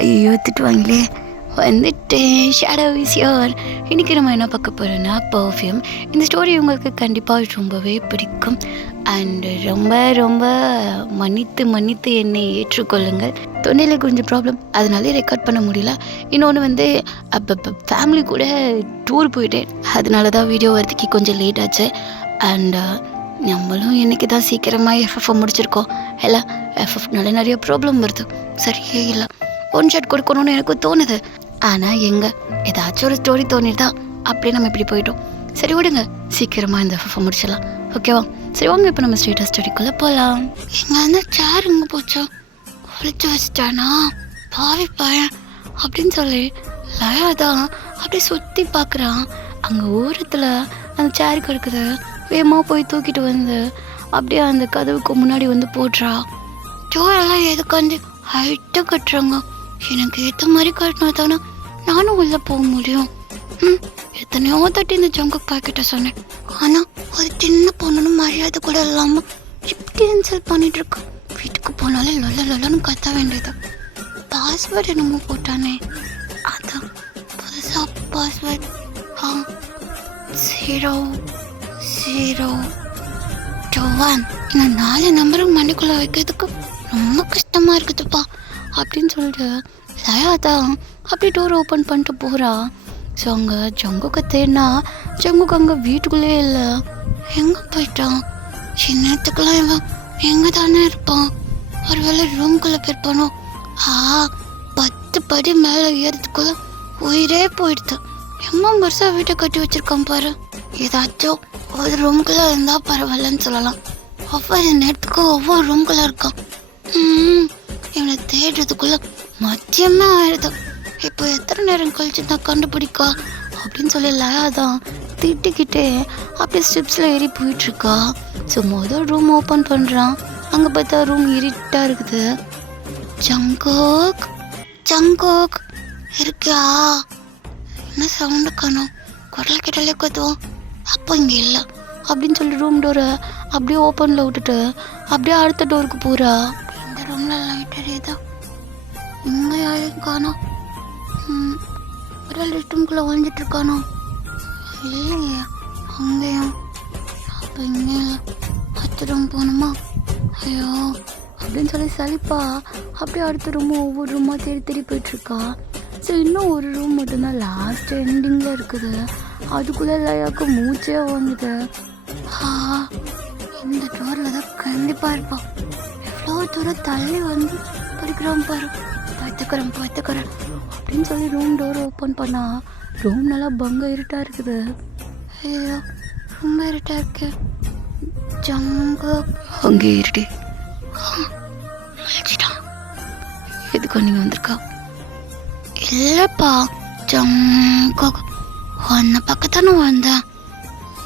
ஐயோ திட்டுவாங்களே. வந்துட்டேன். Shadow is your. இன்றைக்கி நம்ம என்ன பார்க்க போகிறோன்னா பர்ஃப்யூம். இந்த ஸ்டோரி உங்களுக்கு கண்டிப்பாக ரொம்பவே பிடிக்கும். அண்டு ரொம்ப ரொம்ப மன்னித்து என்னை ஏற்றுக்கொள்ளுங்கள். தொண்டையில் கொஞ்சம் ப்ராப்ளம், அதனாலே ரெக்கார்ட் பண்ண முடியல. இன்னொன்று வந்து ஃபேமிலி கூட டூர் போயிட்டேன், அதனால தான் வீடியோ வரதுக்கு கொஞ்சம் லேட் ஆச்சு. அண்டு நம்மளும் இன்றைக்கி தான் சீக்கிரமாக எஃப்எஃப் முடிச்சிருக்கோம். எல்லாம் எஃப்எஃப்னால நிறைய ப்ராப்ளம் வருது, சரியே இல்லை. ஒன் ஷாட் கொடுக்கணும்னு எனக்கு தோணுது, ஆனால் எங்கே ஏதாச்சும் ஒரு ஸ்டோரி தோணிடுதா, அப்படியே நம்ம இப்படி போயிட்டோம். சரி விடுங்க, சீக்கிரமாக இந்த எஃப்எஃப் முடிச்சிடலாம், ஓகேவா? சரி வாங்க இப்போ நம்ம ஸ்டேட்டஸ் ஸ்டோரிக்குள்ளே போகலாம். எங்கள் அந்த சேர் இங்கே போச்சா, ஒழிச்சு வச்சிட்டானா பாவி பையன் அப்படின்னு சொல்லி லயா தான் அப்படியே சுற்றி பார்க்குறான். அங்கே ஓரத்தில் அந்த சேர் கிடக்குது. வேகமாக போய் தூக்கிட்டு வந்து அப்படியே அந்த கதவுக்கு முன்னாடி வந்து போடுறா. டோரெல்லாம் எதுக்காந்து ஹைட்டாக கட்டுறாங்க. எனக்கு ஏற்ற மாதிரி கட்டினா தானே நானும் உள்ளே போக முடியும். எத்தனையோ தட்டி இந்த ஜங்கு பாக்கிட்ட சொன்னேன், ஆனால் ஒரு சின்ன பொண்ணுன்னு மரியாதை கூட இல்லாமல் இப்படி இன்சல்ட் பண்ணிட்டு இருக்கேன். வீட்டுக்கு போனாலே லொல்லன்னு கத்த வேண்டியது. பாஸ்வேர்டு என்னமோ போட்டானே, அதான் புதுசாக பாஸ்வேர்டு 001. இந்த 4 நம்பரும் மண்டைக்குள்ளே வைக்கிறதுக்கு ரொம்ப கஷ்டமாக இருக்குதுப்பா அப்படின்னு சொல்லிட்டு லயா தான் அப்படி டோர் ஓப்பன் பண்ணிட்டு போகிறா. ஸோ அங்கே ஜங்குக்கு தேடினா ஜங்குக்கு அங்கே வீட்டுக்குள்ளே இல்லை. எங்கே போயிட்டான்? சின்னத்துக்குலாம் இவன் எங்கே தானே இருப்பான்? ஒரு வேளை ரூம்குள்ளே போயிருப்பானோ? 10 படி மேலே ஏறதுக்குள்ள உயிரே போயிடுது. எம்மா பெருசாக வீட்டை கட்டி வச்சிருக்கான் பாரு. ஏதாச்சும் ஒரு ரூம்குள்ளே இருந்தால் பரவாயில்லன்னு சொல்லலாம். ஒவ்வொரு நேரத்துக்கும் ஒவ்வொரு ரூம்குள்ளே இருக்கான். இவனை தேடுறதுக்குள்ள மத்தியமே ஆயிடுது. இப்போ எத்தனை நேரம் கழிச்சு தான் கண்டுபிடிக்கா அப்படின்னு சொல்லி லயா தான் திட்டிக்கிட்டே அப்படியே ஸ்டெப்ஸில் ஏறி போயிட்டுருக்கா. ஸோ மொதல் ரூம் ஓப்பன் பண்ணுறான். அங்கே பார்த்தா ரூம் இருட்டாக இருக்குது. ஜங்கோக் இருக்கியா? என்ன சவுண்டு காணும்? குரல் கிட்டலே கொத்துவோம். அப்போ இங்கே இல்லை அப்படின்னு சொல்லி ரூம் டோரை அப்படியே ஓப்பனில் விட்டுட்டு அப்படியே அடுத்த டோருக்கு போகிறா. இந்த ரூமில் லைட் எரியுதா? இங்கே யாரையும் காணோம். ஒரு ரெஸ்ட் ரூம்குள்ளே ஒழிஞ்சிட்ருக்கானோ? இல்லையே, அங்கேயும். அப்போ இங்கே இல்லை, அடுத்த ரூம் போகணுமா? ஐயோ அப்படின்னு சொல்லி சலிப்பா அப்படியே அடுத்த ரூமும் ஒவ்வொரு ரூமாக தேடி போயிட்டுருக்கா. ஸோ இன்னும் ஒரு ரூம் மட்டும்தான் லாஸ்ட் எண்டிங்கில் இருக்குது. அதுக்குள்ளே லயாவுக்கு மூச்சே வாங்குது. இந்த டோரில் தான் கண்டிப்பாக இருப்பான். எவ்வளோ தூரம் தள்ளி வந்து படிக்கிறான் பாரு. பார்த்துக்கிறேன் அப்படின்னு சொல்லி ரூம் டோர் ஓப்பன் பண்ணா ரூம் நல்லா பங்க இருட்டாக இருக்குது. ஐயோ ரொம்ப இருட்டாக இருக்கு. ஜங்கு அங்கே இருட்டி எதுக்கு நீங்கள் வந்திருக்கா? இல்லைப்பா, ஜங்கு உன்னை பக்கத்தானே வந்தேன்.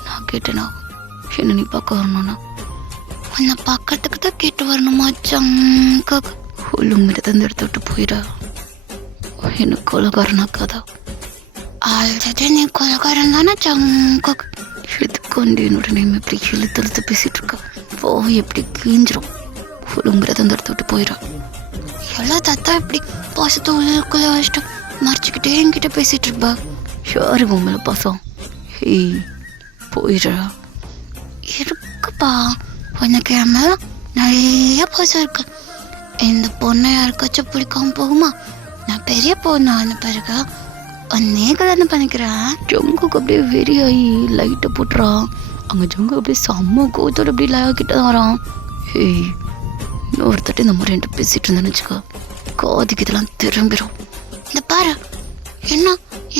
நான் கேட்டேனா என்ன நீ பார்க்க வரணும்னா? உன்னை பார்க்கறதுக்கு தான் கேட்டு வரணுமா? ஜங்கு ஒழுங்கிட்ட தந்து எடுத்து விட்டு போயிடா. எனக்கு கொலகாரனாக்காதா? ஆல்ரெடி நீ கொலகாரன் தானே ஜங்கு. எதுக்காண்டி என்னோட நேம் எப்படி இழுத்து பேசிகிட்டு இருக்கா? போ, எப்படி கீஞ்சிரும். ஒழுங்கிட்ட தந்து எடுத்து விட்டு போயிடா. எல்லா தாத்தா இப்படி பாசத்தை உள்ளுக்குள்ளே வச்சுட்டு மறைச்சிக்கிட்டே என்கிட்ட பேசிகிட்டு இருப்பா. யாரு உங்களை பாசம்? ஹேய் போயிடா. இருக்குப்பா, உனக்கு என் மேலே நிறைய பாசம் இருக்கு. இந்த பொண்ணை யாருக்காச்சும் பிடிக்காம போகுமா? நான் பெரிய பொண்ணு ஆன பிறகு ஒன்னே கல்யாணம் பண்ணிக்கிறேன். ஜங்குக்கு அப்படியே வெறியாகி லைட்டை போட்டுறான். அங்கே ஜங்கு அப்படியே செம்ம கோத்தோடு அப்படியே லயா கிட்ட தான் வரான். ஹேய் இன்னொருத்தட்டு இந்த மாதிரி என்கிட்ட பேசிகிட்டு இருந்தேன்னு வச்சுக்கோ, காதுக்கு இதெல்லாம் திரும்பிடும். இந்த பாரு, என்ன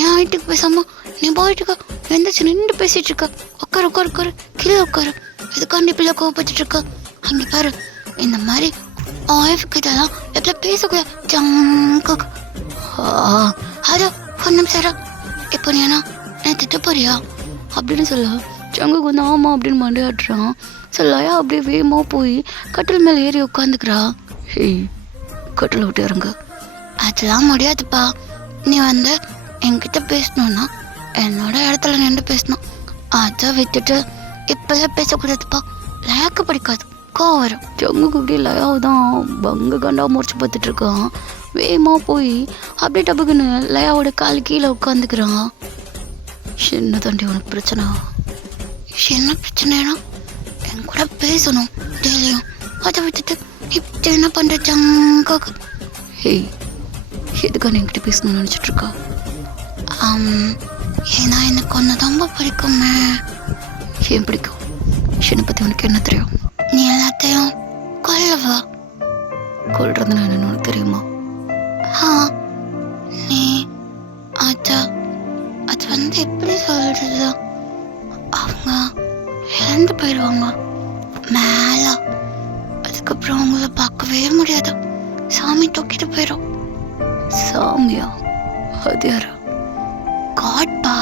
என் வீட்டுக்கு பேசாம நீ போயிட்டுக்க எந்திரிச்சு நின்று பேசிட்டு இருக்க. உட்காரு கீழே உட்காரு. இதுக்காண்டி பிள்ளை கோவப்பட்டு இருக்க. அங்கே பாரு, இந்த மாதிரி இதெல்லாம் எப்படி பேசக்கூட ஜங்கு. அதோ ஒரு நிமிஷம், இப்போ நீ என்ன திட்ட போறியா அப்படின்னு சொல்ல ஜங்குக்கு வந்து ஆமாம் அப்படின்னு மண்டையாட்டுறான். ஸோ லயா அப்படியே வேகமாக போய் கட்டில் மேலே ஏறி உட்காந்துக்கிறா. ஹேய் கட்டில் விட்டு இறங்க. அதெல்லாம் முடியாதுப்பா, நீ வந்து என்கிட்ட பேசணுன்னா என்னோட இடத்துல நின்று பேசணும். அதை விட்டுட்டு இப்போல்லாம் பேசக்கூடாதுப்பா, லயாக்கு பிடிக்காது, கோவம் வரும். ஜங்குக்கு அப்படியே லயாவை தான் பங்கு கண்டா முறைச்சி பார்த்துட்டு இருக்கான். வேகமாக போய் அப்படியே டபுக்குன்னு லயாவோட கால் கீழே உட்காந்துக்கிறான். என்ன தாண்டி உனக்கு பிரச்சனை? என்ன பிரச்சனைனா என் கூட பேசணும் டெய்லியும், அதை விட்டுட்டு இப்படி என்ன பண்ணுற ஜங்காக்கு? ஹேய், எதுக்காக நீ என்கிட்ட பேசணும்னு நினச்சிட்டு இருக்கா? ஏன்னா எனக்கு ஒன்று ரொம்ப பிடிக்குமே. ஏன் பிடிக்கும்? என்னை பற்றி உனக்கு என்ன தெரியும்? நீ எல்லாத்தையும் கொல்லவா? கொல்றதுன்னு என்னன்னு உனக்கு தெரியுமா? நீ அது வந்து எப்படி சொல்றது, அவங்க இறந்து போயிடுவாங்க மேல, அதுக்கப்புறம் அவங்கள பார்க்கவே முடியாது, சாமி தூக்கிட்டு போயிடும். சாமியா? அது யாரா? காட்பா,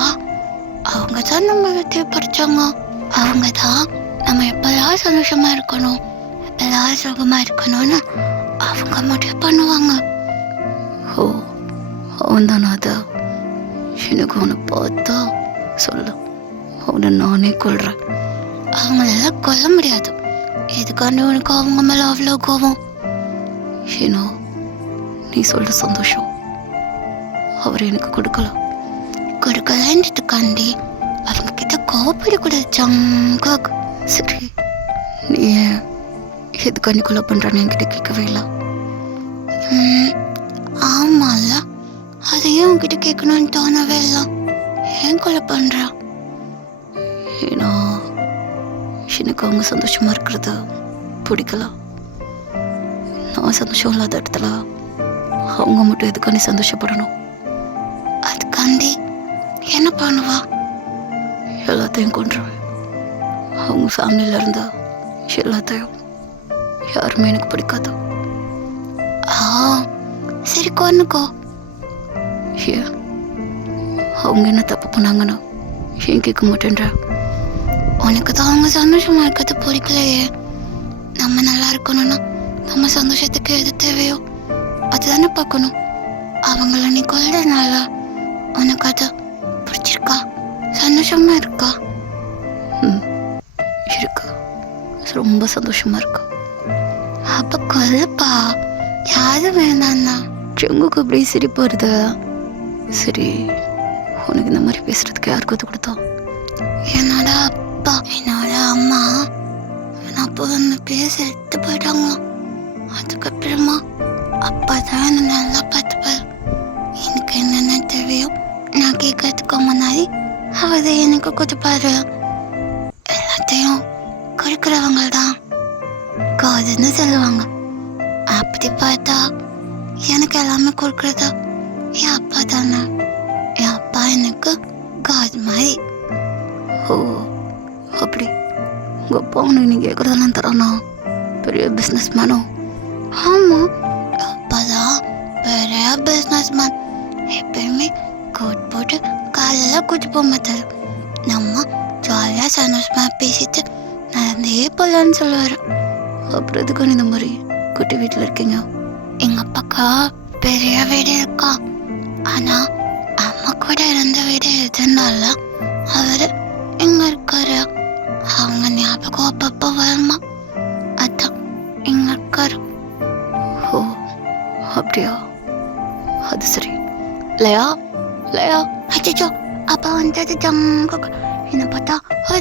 அவங்க தான் நம்ம வெற்றியை பறிச்சாங்க. அவங்க தான் நம்ம எப்பெல்லாம் சந்தோஷமா இருக்கணும், எப்பெல்லாம் சுகமா இருக்கணும்னு அவங்க முடிவு பண்ணுவாங்க. ஓ, அவன் தானே அது? எனக்கு அவனை பார்த்தா சொல்ல, அவனை நானே கொல்றேன். அவங்களெல்லாம் கொல்ல முடியாது. எதுக்காண்டி உனக்கு அவங்க மேலே அவ்வளோ கோபம்? ஏன்னா நீ சொல்ற சந்தோஷம் அவர் எனக்கு கொடுக்கலன்றதுக்காண்டி அவங்க கிட்ட கோபப்படக்கூடாது ஜங்காக்கு. சரி, நீ எதுக்காண்டி கொலை பண்ணுறான்னு என்கிட்ட கேட்கவே இல்லை. ஆமாம்ல, அதையும் உங்ககிட்ட கேட்கணும்னு தோணவே இல்லை. ஏன் கொலை பண்ணுறா? ஏன்னா எனக்கு அவங்க சந்தோஷமா இருக்கிறது பிடிக்கல. நான் சந்தோஷம் இல்லாத இடத்துல அவங்க மட்டும் எதுக்காண்டி சந்தோஷப்படணும்? அதுக்காண்டி என்ன பண்ணுவா? எல்லாத்தையும் கொண்டுருவேன். அவங்க ஃபேமிலியில இருந்த எல்லாத்தையும். யாருமே எனக்கு பிடிக்காது. சரி, கொன்னுக்கோ. ஏன்? அவங்க என்ன தப்பு பண்ணாங்கன்னா ஏன் கேட்க மாட்டேன்ற? உனக்கு தான் அவங்க சந்தோஷமா இருக்கிறது பிடிக்கலையே. நம்ம நல்லா இருக்கணும்னா நம்ம சந்தோஷத்துக்கு எது தேவையோ அதுதானே பார்க்கணும். அவங்கள நீ கொல்றதுனால உனக்கு அது பிடிச்சிருக்கா? சந்தோஷமா இருக்கா? இருக்கா, ரொம்ப சந்தோஷமா இருக்கா. அப்ப கொல்லுப்பா, யாரு வேணான்னா? செங்குக்கு அப்படியே சிரிப்பு வருது. சரி, உனக்கு இந்த மாதிரி பேசுறதுக்கு யார் கற்று கொடுத்தா? என்னோட அப்பா, என்னோட அம்மா. அப்போ வந்து பேச எடுத்து போயிட்டாங்களாம். அதுக்கப்புறமா அப்பா தான் என்னை நல்லா பார்த்துப்பாரு. எனக்கு என்னென்ன தேவையோ நான் கேட்கறதுக்கு முன்னாடி அவர் எனக்கு கொடுப்பாரு. எல்லாத்தையும் கொடுக்குறவங்க தான் காதுன்னு சொல்லுவாங்க. அப்படி பார்த்தா எனக்கு எல்லாமே கொடுக்குறதா என் அப்பா தானே. என் அப்பா எனக்கு காது மாதிரி. ஓ, அப்படி உங்கள் அப்பா உனக்கு நீ கேட்குறதெல்லாம் தரானா? பெரிய பிஸ்னஸ் மேனோ? ஆமாம், அப்பா தான் பெரிய பிஸ்னஸ் மேன். எப்பயுமே கோட் போட்டு காலையில் கூட்டு போக மாட்டாரு. நம்ம ஜாலியாக சந்தோஷமாக பேசிட்டு நடந்தே போகலான்னு சொல்லுவார். அப்புறம் எதுக்கு இந்த மாதிரி குட்டி வீட்டில் இருக்கீங்க? எங்கள் அப்பாக்கா பெரிய வீடு இருக்கா. ஆனால் அம்மா கூட இருந்த வீடு எதுனால அவர் எங்க இருக்காரு. அவங்க ஞாபகம் அப்பப்போ வருமா, அதான் எங்க இருக்காரு. ஓ, அப்படியா? அது சரி. லயா, லயா, அச்சோ, அப்பா வந்தது ஜங்க என்ன பார்த்தா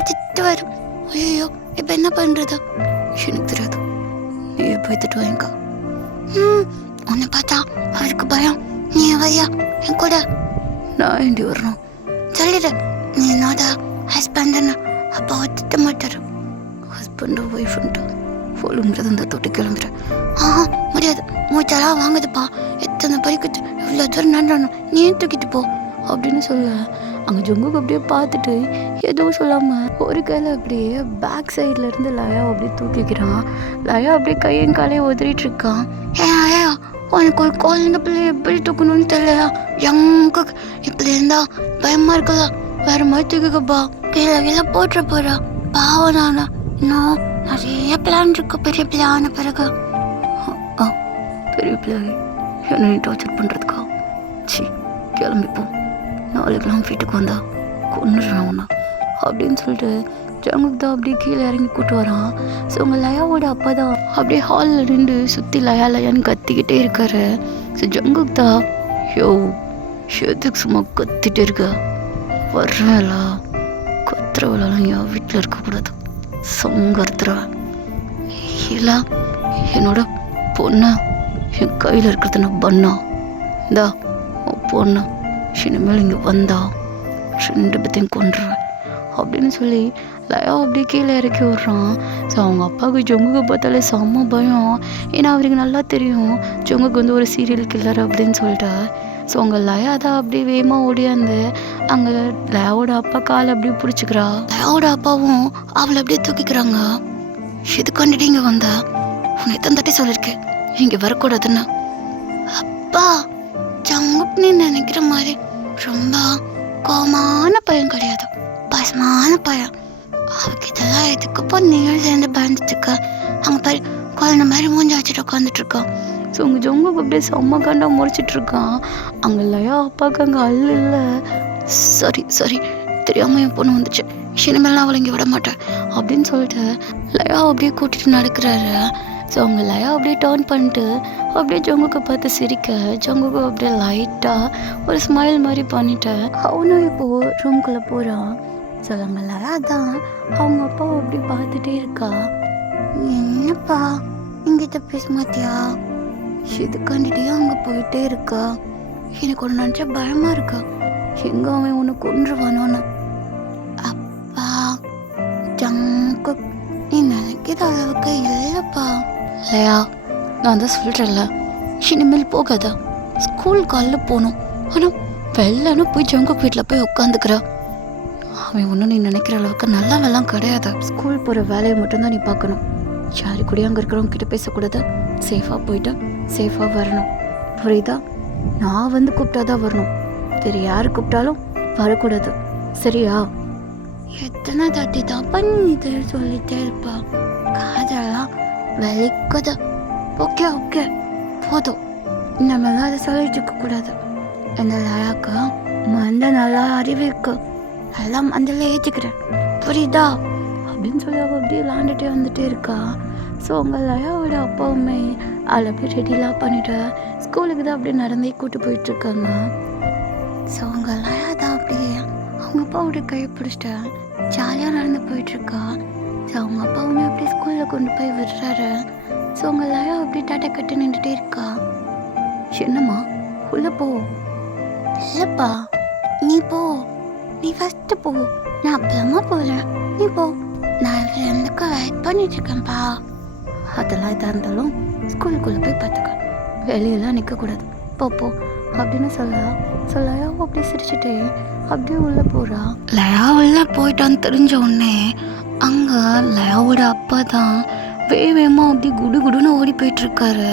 திட்டு வரும். ஐயோ, இப்போ என்ன பண்ணுறது? எனக்கு தெரியாது. நீ போய் திட்டு வாங்க. உன்னை பார்த்தா அவருக்கு பயம். நீ வையா என் கூட. நான் ஏண்டி வரணும்? சொல்லிடு, நீ என்னோட ஹஸ்பண்டுன்னு. அப்பா திட்ட மாட்டாரு. ஹஸ்பண்டு ஒய்ஃப்ன்ட்டு ஃபோலுங்கிறது அந்த தொட்டி கிளம்புறேன். முடியாது, மூச்செல்லாம் வாங்குதுப்பா. எத்தனை பறிக்கிட்டு இவ்வளோ தூரம் நடணும், நீ தூக்கிட்டு போ அப்படின்னு சொல்ல. அங்கே ஜங்குக்கு அப்படியே பார்த்துட்டு எதுவும் சொல்லாமல் ஒரு கையில் அப்படியே பேக் சைடில் இருந்து லயா அப்படியே தூக்கிக்கிறான். லயா அப்படியே கையும் காலையும் உதறிட்டு இருக்கான். ஏயா, உனக்கு ஒரு குழந்தை பிள்ளைய எப்படி தூக்கணும்னு தெரியலையா? ஜங்கு இப்படி இருந்தா பயமா இருக்கலாம். வேற மாதிரி தூக்கிக்கப்பா. கீழே கீழே போட்டுற போறா. பாவம் நானா. இன்னும் நிறைய பிளான் இருக்கு பெரிய பிள்ளை ஆன பிறகு. பெரிய பிள்ளை என்ன டார்ச்சர் பண்ணுறதுக்கா? சி, கிளம்பிப்போம். நாளைக்கெல்லாம் வீட்டுக்கு வந்தா கொண்டுடுறான் ஒன்றா அப்படின்னு சொல்லிட்டு ஜங்குக்கு தான் அப்படியே கீழே இறங்கி கூட்டு வரான். ஸோ உங்கள் லயாவோட அப்பா தான் அப்படியே ஹாலில் நின்று சுற்றி லயா லயான்னு கத்திக்கிட்டே இருக்காரு. ஸோ ஜங்குக் தான், யோ எதுக்கு சும்மா கத்திட்டே இருக்க, வர்றேன்ல, கத்துறவளெல்லாம் என் வீட்டில் இருக்கக்கூடாது, சங்கர்த்துறேன். இல்லை என்னோட பொண்ணை என் கையில் இருக்கிறது நான் பண்ணா இந்தா பொண்ணு இனிமேல் இங்கே வந்தா 2 பேத்தையும் கொண்டுருவேன் அப்படின்னு சொல்லி லயா அப்படியே கீழே இறக்கி விட்றான். ஸோ அவங்க அப்பாவுக்கு ஜொங்குக்கு பார்த்தாலே செம்ம பயம். ஏன்னா அவருக்கு நல்லா தெரியும் ஜொங்குக்கு வந்து ஒரு சீரியல் கில்லர் அப்படின்னு சொல்லிட்டு. ஸோ அவங்க லயா தான் அப்படியே வேகமாக ஓடியாந்து அங்கே லயாவோட அப்பா காலை அப்படியே பிடிச்சிக்கிறா. லயாவோட அப்பாவும் அவளை அப்படியே தூக்கிக்கிறாங்க. இது கண்டுட்டு இங்கே வந்தா, உன்னை எத்தனை தட்டி சொல்லியிருக்கேன் இங்கே வரக்கூடாதுன்னு. அப்பா ஜங்குக் நீ நினைக்கிற மாதிரி ரொம்ப கோமான பையன் கிடையாது, பாசமான பையன். அவருக்கு இதெல்லாம் எதுக்குப்போ நீயும் சேர்ந்து பயந்துட்டுருக்க, அங்கே பாரு குழந்தை மாதிரி மூஞ்சி வச்சுட்டு உட்காந்துட்டு இருக்கான். ஸோ உங்கள் ஜொங்குக்கு அப்படியே செம்ம கண்டா முறைச்சிட்டு இருக்கான். அங்கே லயா அப்பாவுக்கு அங்கே அல்ல இல்லை, சரி சரி தெரியாமல் என் பொண்ணு வந்துச்சு, இனிமேலாம் அவளை இங்கே விட மாட்டேன் அப்படின்னு சொல்லிட்டு லயா அப்படியே கூட்டிகிட்டு நடக்கிறாரு. ஸோ அவங்க லயா அப்படியே டர்ன் பண்ணிட்டு அப்படியே ஜங்குக்கு பார்த்து சிரிக்க, ஜங்குக்கு அப்படியே லைட்டாக ஒரு ஸ்மைல் மாதிரி பண்ணிட்டு அவனும் இப்போது ரூம்குள்ளே போகிறான். ஸோ அவங்க லயா தான் அவங்க அப்பா அப்படி பார்த்துட்டே இருக்கா. என்னப்பா இங்கிட்ட பேச மாட்டியா, இதுக்காண்டிட்டே அங்கே போயிட்டே இருக்கா, எனக்கு ஒன்று நினச்சா பயமாக இருக்கா, எங்கே அவன் ஒன்று கொன்றுவானோன்னு. அப்பா ஜங்குக் நீ நினைக்கிற அளவுக்கு இல்லைப்பா. இல்லையா நான் தான் சொல்கிறேன்ல, இனிமேல் போகாதா, ஸ்கூல் காலில் போகணும், ஆனால் வெள்ளன்னு போய் ஜங்குக் வீட்டில் போய் உட்காந்துக்கிறா. அவன் ஒன்றும் நீ நினைக்கிற அளவுக்கு நல்லவெல்லாம் கிடையாது. ஸ்கூல் போகிற வேலையை மட்டும்தான் நீ பார்க்கணும், யாரு கூடயும் அங்கே இருக்கிறவங்க கிட்ட பேசக்கூடாது, சேஃபாக போயிட்டு சேஃபாக வரணும், புரியுதா? நான் வந்து கூப்பிட்டாதான் வரணும், சரி யார் கூப்பிட்டாலும் வரக்கூடாது, சரியா? எத்தனை தாட்டி தான் பண்ணி இதை சொல்லிட்டே இருப்பா, காதெல்லாம் வலிக்குது. ஓகே ஓகே போதும், நம்மளாம் அதை சொல்லிட்டு இருக்கக்கூடாது. இந்த லயாக்கு மண்டை நல்லா அறிவு இருக்கு, நல்லா மண்டல ஏற்றிக்கிறேன், புரியுதா அப்படின்னு சொல்லி அவள் அப்படியே விளாண்டுட்டே வந்துட்டே இருக்கா. ஸோ அவங்க லயாவோட அப்பாவுமே அவளை அப்படியே ரெடிலாம் பண்ணிட்டு ஸ்கூலுக்கு தான் அப்படியே நடந்தே கூட்டு போயிட்டுருக்காங்க. ஸோ அவங்க லயா தான் அப்படியே அவங்க அப்பாவோட கையை பிடிச்சிட்டு ஜாலியாக நடந்து போயிட்டுருக்கா. ஸோ அவங்க அப்பாவுமே அப்படியே ஸ்கூலில் கொண்டு போய் விடுறாரு. ஸோ அவங்க லயா அப்படியே டாட்டா கட்டு நின்றுட்டே இருக்கா. என்னம்மா உள்ளே போ. இல்லைப்பா நீ போ, நீ ஃபஸ்ட்டு போ, நான் அப்புறமா போகிறேன், நீ போ, நான் ஃப்ரெண்டுக்கு வெயிட் பண்ணிட்டு இருக்கேன்ப்பா. அதெல்லாம் இதாக இருந்தாலும் ஸ்கூலுக்குள்ளே போய் பார்த்துக்க, வெளியெல்லாம் நிற்கக்கூடாது, போ போ அப்படின்னு ஸோ லயாவும் அப்படியே சிரிச்சுட்டே அப்படியே உள்ளே போகிறா. லயா உள்ளே போயிட்டான்னு தெரிஞ்ச உடனே அங்கே லயாவோட அப்பா தான் வேகமாக அப்படி குடு குடுன்னு ஓடி போயிட்டுருக்காரு.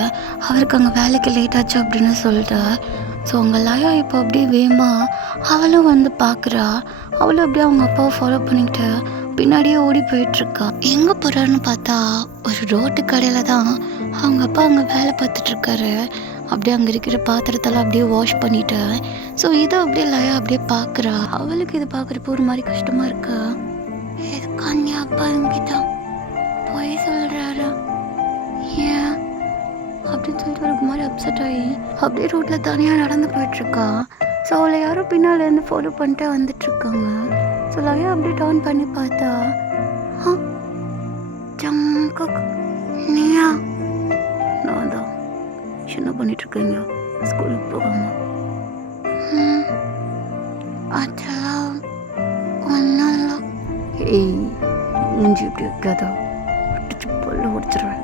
அவருக்கு அங்கே வேலைக்கு லேட் ஆச்சு அப்படின்னு சொல்லிட்டு. ஸோ அங்கே லயா இப்போ அப்படியே வேகமாக அவளும் வந்து பார்க்குறா. அவளும் அப்படியே அவங்க அப்பாவை ஃபாலோ பண்ணிக்கிட்டு பின்னாடியே ஓடி போயிட்டுருக்கா. எங்கே போகிறான்னு பார்த்தா ஒரு ரோட்டு கடையில் தான் அவங்க அப்பா அங்கே வேலை பார்த்துட்ருக்காரு. அப்படியே அங்கே இருக்கிற பாத்திரத்தெல்லாம் அப்படியே வாஷ் பண்ணிட்டு. ஸோ இதை அப்படியே லயா அப்படியே பார்க்குறா. அவளுக்கு இது பார்க்குறப்போ ஒரு மாதிரி கஷ்டமாக இருக்கா. எதுக்காண்டி அப்பா என்கிட்ட போய் சொல்கிறாரு ஏன் அப்படின்னு சொல்லிட்டு ஒரு மாதிரி அப்செட் ஆகி அப்படியே ரோட்டில் தனியாக நடந்து போயிட்டுருக்கா. ஸோ அவளை யாரும் பின்னாலேருந்து ஃபாலோ பண்ணிட்டு வந்துட்டுருக்காங்க. ஸோ லயா அப்படியே டர்ன் பண்ணி பார்த்தா ஜங்குக் நீயா? நான் தான். என்ன பண்ணிட்டுருக்கீங்க ஸ்கூலுக்கு போகாம? அதெல்லாம் ஒன்றும் இல்லை. ஏய் மூஞ்சி இப்படி வைக்காதா, ஒட்டிச்சு பல்ல ஒடிச்சிடுவேன்.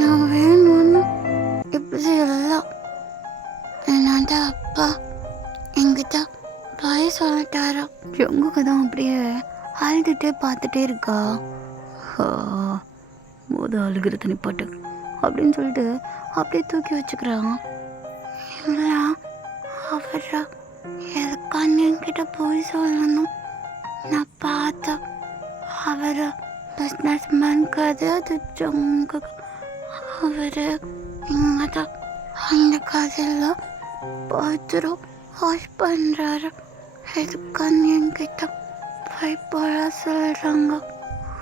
நான் வேணும்னு இப்படி எல்லாம் என்னோட அப்பா என்கிட்ட பாய் சொல்லிட்டாரா. ஜங்குக்கு தான் அப்படியே அழுதுகிட்டே பார்த்துட்டே இருக்கா. அழுகிற தனிப்பாட்டு அப்படின்னு சொல்லிட்டு அப்படியே தூக்கி வச்சுக்கிறான். அவரா எதுக்கான்னு என்கிட்ட போய் சொல்லணும், நான் பார்த்தேன் அவர் பிஸ்னஸ் மேன் கிடையாது ஜங்கு, அவர் இங்கே தான் அந்த கதையில் பாத்ரூம் வாஷ் பண்ணுறாரு, எதுக்கான்னு என்கிட்ட போய் போல சொல்கிறாங்க.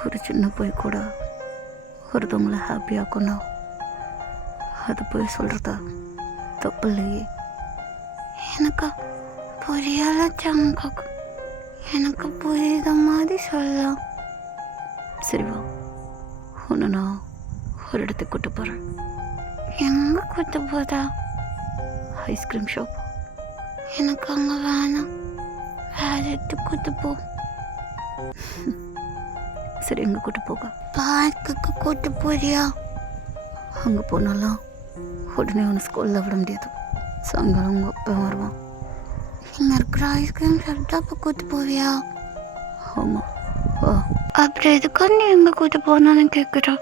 ஒரு சின்ன போய் கூட ஒருத்தவங்கள ஹாப்பியாக்கணும். அது போய் சொல்கிறதா தப்பு இல்லையே. எனக்கு புரியல சங்கக். எனக்கு புரியுத மாதிரி சொல்ல. சரி வா, உன்னை நான் ஒரு இடத்துக்கு கூட்டு போகிறேன். எங்கே கூட்டு போதா? Ice cream shop. எனக்கு அங்கே வேணாம், வேற இடத்துக்கு கூட்டு போ. சரி, எங்கே கூட்டு போக? பார்க்குக்கு கூட்டு போறியா? அங்கே போனாலாம் உடனே உன்னை ஸ்கூலில் விட முடியாது. சாயங்காலம் உங்கள் அப்பா வருவான். இங்கே இருக்கிற ஐஸ்கிரீம் ஷாப் அப்போ கூட்டு போவியா? ஆமாம். ஓ, அப்புறம் எதுக்கு நீ எங்கே கூட்டு போனான்னு கேட்குறா?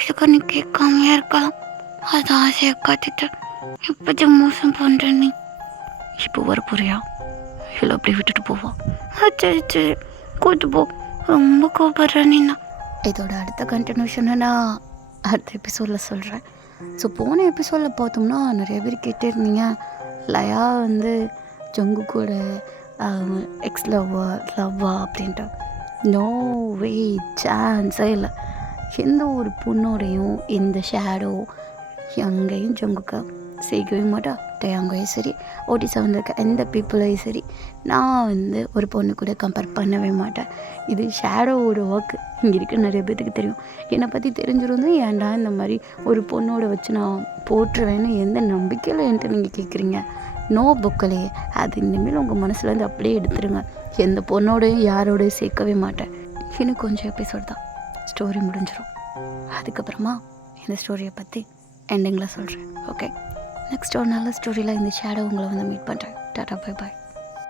இதுக்கு நீ கேட்காமையா இருக்கலாம். அது ஆசையை காட்டிட்டு இப்போது மோசம் பண்ணுற நீ. இப்போ வர போறியா இல்லை அப்படியே விட்டுட்டு போவா? சரி சரி, கூட்டு போ. ரொம்ப கோபப்படுற நீண்ணா. இதோட அடுத்த கண்டினியூஷனை நான் அடுத்த எபிசோடில் சொல்கிறேன். ஸோ போன எபிசோடில் பார்த்தோம்னா நிறைய பேர் கேட்டே இருந்தீங்க, லயா வந்து ஜங்கு கூட எக்ஸ் லவ்வா அப்படின்ட்டு. நோ வே, சான்ஸே இல்லை. எந்த ஒரு பொண்ணோடையும் இந்த ஷேடோ எங்கேயும் ஜங்குக்கா சேர்க்கவே மாட்டா. டேங்கையும் சரி, OT7 இருக்க எந்த பீப்புளையும் சரி, நான் வந்து ஒரு பொண்ணு கூட கம்பேர் பண்ணவே மாட்டேன். இது ஷேடோவோட ஒர்க்கு. இங்கே இருக்க நிறைய பேத்துக்கு தெரியும். என்னை பற்றி தெரிஞ்சிருந்து ஏன்டா இந்த மாதிரி ஒரு பொண்ணோட வச்சு நான் போட்டுருவேன்னு எந்த நம்பிக்கையில் என்கிட்ட நீங்கள் கேட்குறீங்க? நோ புக்கலே. அது இனிமேல் உங்கள் மனசுலேருந்து அப்படியே எடுத்துருங்க. எந்த பொண்ணோடையும் யாரோடையும் சேர்க்கவே மாட்டேன். இன்னும் கொஞ்சம் எபிசோட் தான், ஸ்டோரி முடிஞ்சிடும். அதுக்கப்புறமா இந்த ஸ்டோரியை பற்றி எண்டிங்கில் சொல்கிறேன். ஓகே, நெக்ஸ்ட் ஒரு நல்ல ஸ்டோரியில் இந்த ஷேடோ உங்களை வந்து மீட் பண்ணுறேன். Tata, bye bye.